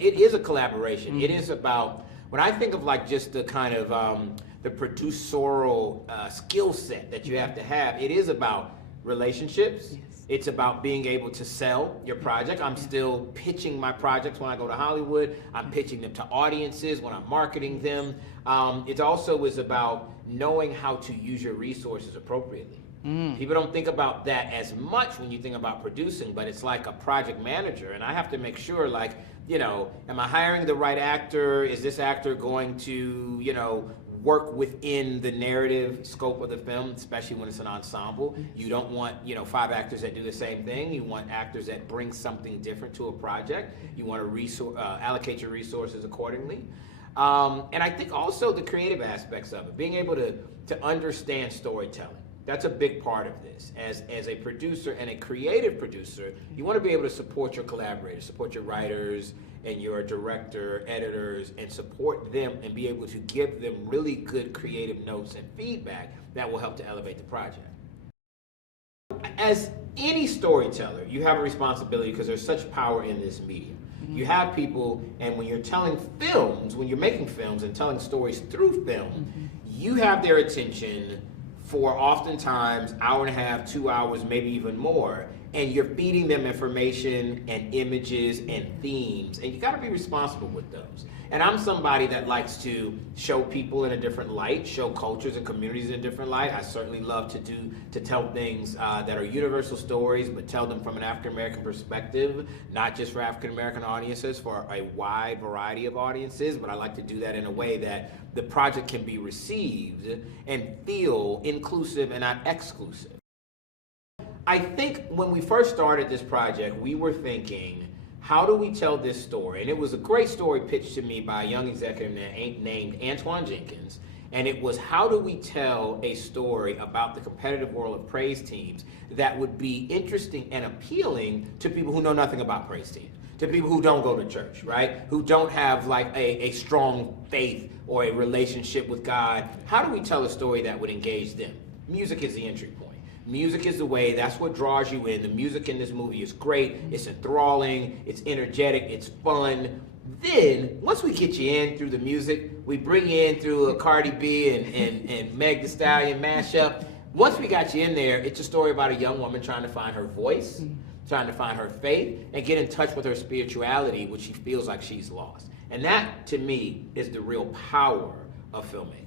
it is a collaboration. It is about, when I think of like just the kind of the producerial skill set that you have to have, it is about relationships. Yes. It's about being able to sell your project. I'm still pitching my projects when I go to Hollywood. I'm pitching them to audiences when I'm marketing them. It also is about knowing how to use your resources appropriately. People don't think about that as much when you think about producing, but it's like a project manager, and I have to make sure, like, you know, am I hiring the right actor? Is this actor going to, you know, work within the narrative scope of the film, especially when it's an ensemble? You don't want, you know, 5 actors that do the same thing. You want actors that bring something different to a project. You want to allocate your resources accordingly. And I think also the creative aspects of it, being able to understand storytelling. That's a big part of this. As a producer and a creative producer, you want to be able to support your collaborators, support your writers and your director, editors, and support them and be able to give them really good creative notes and feedback that will help to elevate the project. As any storyteller, you have a responsibility because there's such power in this medium. You have people, and when you're telling films, when you're making films and telling stories through film, you have their attention for oftentimes hour and a half, 2 hours, maybe even more, and you're feeding them information and images and themes, and you got to be responsible with those. And I'm somebody that likes to show people in a different light, show cultures and communities in a different light. I certainly love to tell things that are universal stories, but tell them from an African-American perspective, not just for African-American audiences, for a wide variety of audiences, but I like to do that in a way that the project can be received and feel inclusive and not exclusive. I think when we first started this project, we were thinking, how do we tell this story? And it was a great story pitched to me by a young executive named Antoine Jenkins. And it was, how do we tell a story about the competitive world of praise teams that would be interesting and appealing to people who know nothing about praise teams, to people who don't go to church, right? Who don't have like a strong faith or a relationship with God. How do we tell a story that would engage them? Music is the entry point. Music is the way, that's what draws you in. The music in this movie is great, it's enthralling, it's energetic, it's fun. Then, once we get you in through the music, we bring you in through a Cardi B and Meg Thee Stallion mashup. Once we got you in there, it's a story about a young woman trying to find her voice, trying to find her faith, and get in touch with her spirituality, which she feels like she's lost. And that, to me, is the real power of filmmaking.